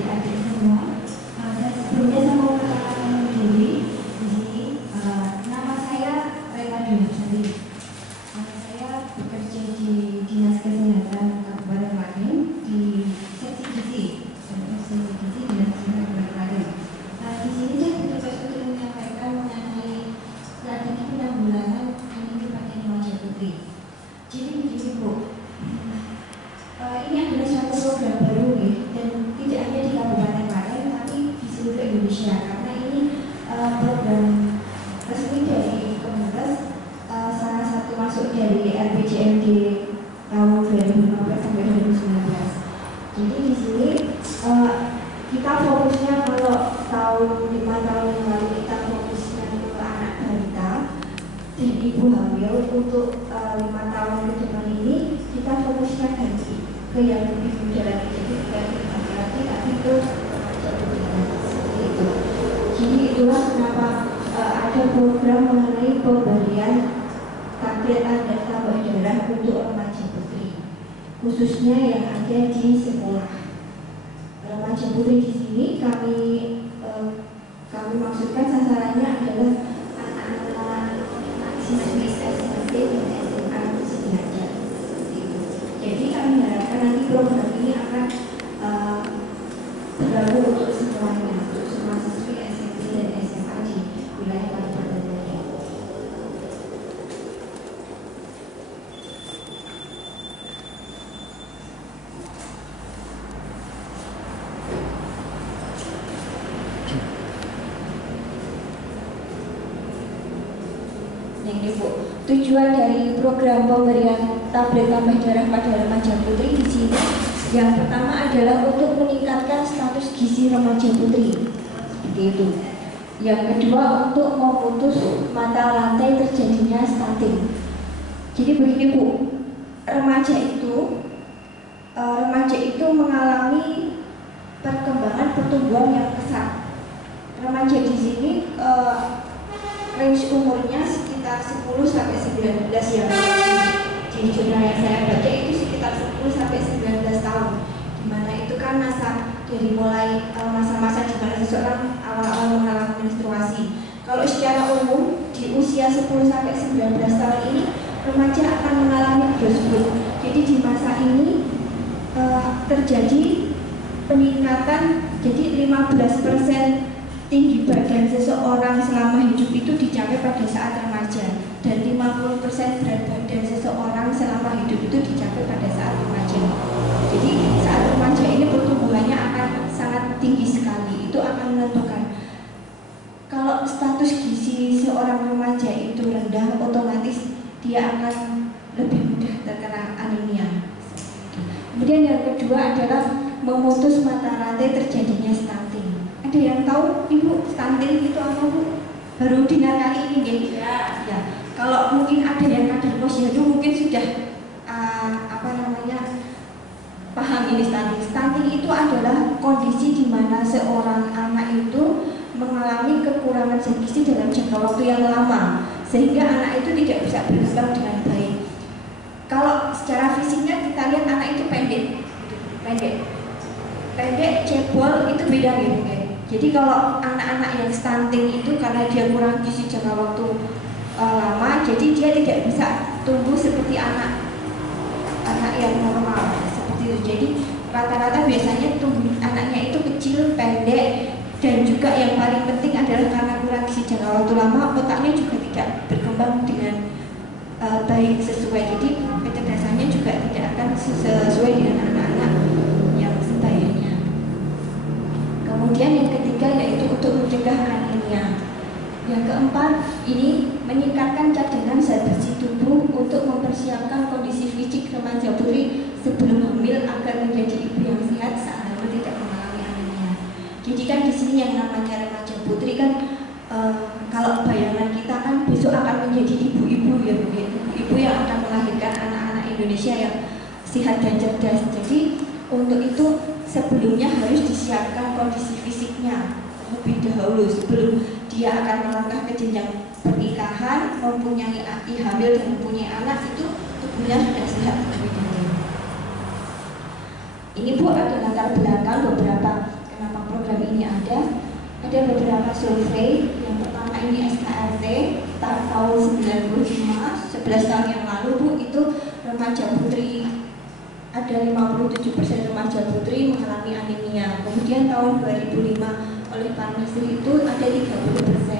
adik-adik semua. Sebelumnya saya mau perkenalkan diri di sini. Nama saya Rela Dwi. Nama saya bekerja di Dinas Kesehatan Kabupaten Klaten di seksi gizi, Dinas Kesehatan Kabupaten Klaten. Di sini saya bertugas untuk menyampaikan mengenai strategi penanggulangan anemia pada remaja putri. Jadi begini Bu, ini adalah satu program baru nih, dan tidak hanya di Kabupaten Klaten tapi di seluruh Indonesia, karena ini program resmi dari Kemenkes, salah satu masuk dari RPJMD tahun 2015 sampai 2019. Jadi di sini kita fokusnya, kalau tahun 5 tahun yang lalu kita fokusnya ke anak balita dan ibu hamil. Untuk 5 tahun ke depan ini kita fokusnya ganti ke yang lebih muda lagi, jadi tidak ke laki-laki tapi ke remaja seperti itu. Jadi itulah kenapa ada program mengenai pemberian tablet dan tambah darah untuk remaja putri, khususnya yang ada di sekolah. Remaja putri di sini kami maksudkan sasarannya adalah anak-anak siswi SMP dan SMA sederajat. Jadi kami harapkan nanti program ini akan berlaku untuk semuanya, untuk semua siswi SMP dan SMA di wilayah Kabupaten Klaten. Ini Bu, tujuan dari program pemberian tablet tambah darah pada remaja putri di sini, yang pertama adalah untuk meningkatkan status gizi remaja putri, seperti itu. Yang kedua, untuk memutus mata rantai terjadinya stunting. Jadi begini Bu, remaja itu mengalami perkembangan pertumbuhan yang pesat. Remaja di sini range umurnya sekitar 10 sampai 19 ya. Di jurnal yang saya baca itu sekitar 10 sampai 19 tahun. Dimana itu kan masa dari mulai masa-masa di mana seseorang awal-awal mengalami menstruasi. Kalau secara umum di usia 10 sampai 19 tahun ini remaja akan mengalami growth. Jadi di masa ini terjadi peningkatan, jadi 15% tinggi badan seseorang selama hidup itu dicapai pada saat remaja, dan 50% berat badan seseorang selama hidup itu dicapai pada saat remaja. Jadi saat remaja ini pertumbuhannya akan sangat tinggi sekali. Itu akan menentukan kalau status gizi seorang remaja itu rendah, otomatis dia akan lebih mudah terkena anemia. Kemudian yang kedua adalah memutus mata rantai terjadinya stunting. Ada yang tahu Ibu stunting itu apa Bu? Baru dengar kali ini ya? Ya. Kalau mungkin ada yang kader posyandu mungkin sudah paham ini stunting. Stunting itu adalah kondisi di mana seorang anak itu mengalami kekurangan zat gizi dalam jangka waktu yang lama, sehingga anak itu tidak bisa berkembang dengan baik. Kalau secara fisiknya kita lihat anak itu pendek, cebol, itu beda gitu. Jadi kalau anak-anak yang stunting itu karena dia kurang gizi jangka waktu lama, jadi dia tidak bisa tumbuh seperti anak yang normal seperti itu. Jadi rata-rata biasanya tumbuh anaknya itu kecil, pendek, dan juga yang paling penting adalah karena kurang gizi jangka waktu lama, otaknya juga tidak berkembang dengan baik sesuai. Jadi kecerdasannya juga tidak akan sesuai dengan anak-anak yang sebayanya. Kemudian yang ketiga yaitu untuk mencegah anemia. Yang keempat, ini meningkatkan cadangan zat besi tubuh untuk mempersiapkan kondisi fisik remaja putri sebelum hamil agar menjadi ibu yang sehat saat hamil tidak mengalami anemia. Jadi kan di sini yang namanya remaja putri kan kalau bayangan kita kan besok akan menjadi ibu-ibu ya, ibu yang akan melahirkan anak-anak Indonesia yang sehat dan cerdas. Jadi untuk itu sebelumnya harus disiapkan kondisi fisiknya lebih dahulu sebelum dia akan melangkah ke jenjang pernikahan, mempunyai hamil dan mempunyai anak, itu tubuhnya sudah sehat terlebih dahulu. Ini Bu ada latar belakang beberapa kenapa program ini ada beberapa survei. Yang pertama ini SKRT tahun 95, 11 tahun yang lalu Bu, itu remaja putri, ada 57% remaja putri mengalami anemia. Kemudian tahun 2005 oleh Pak Menteri itu ada 30%.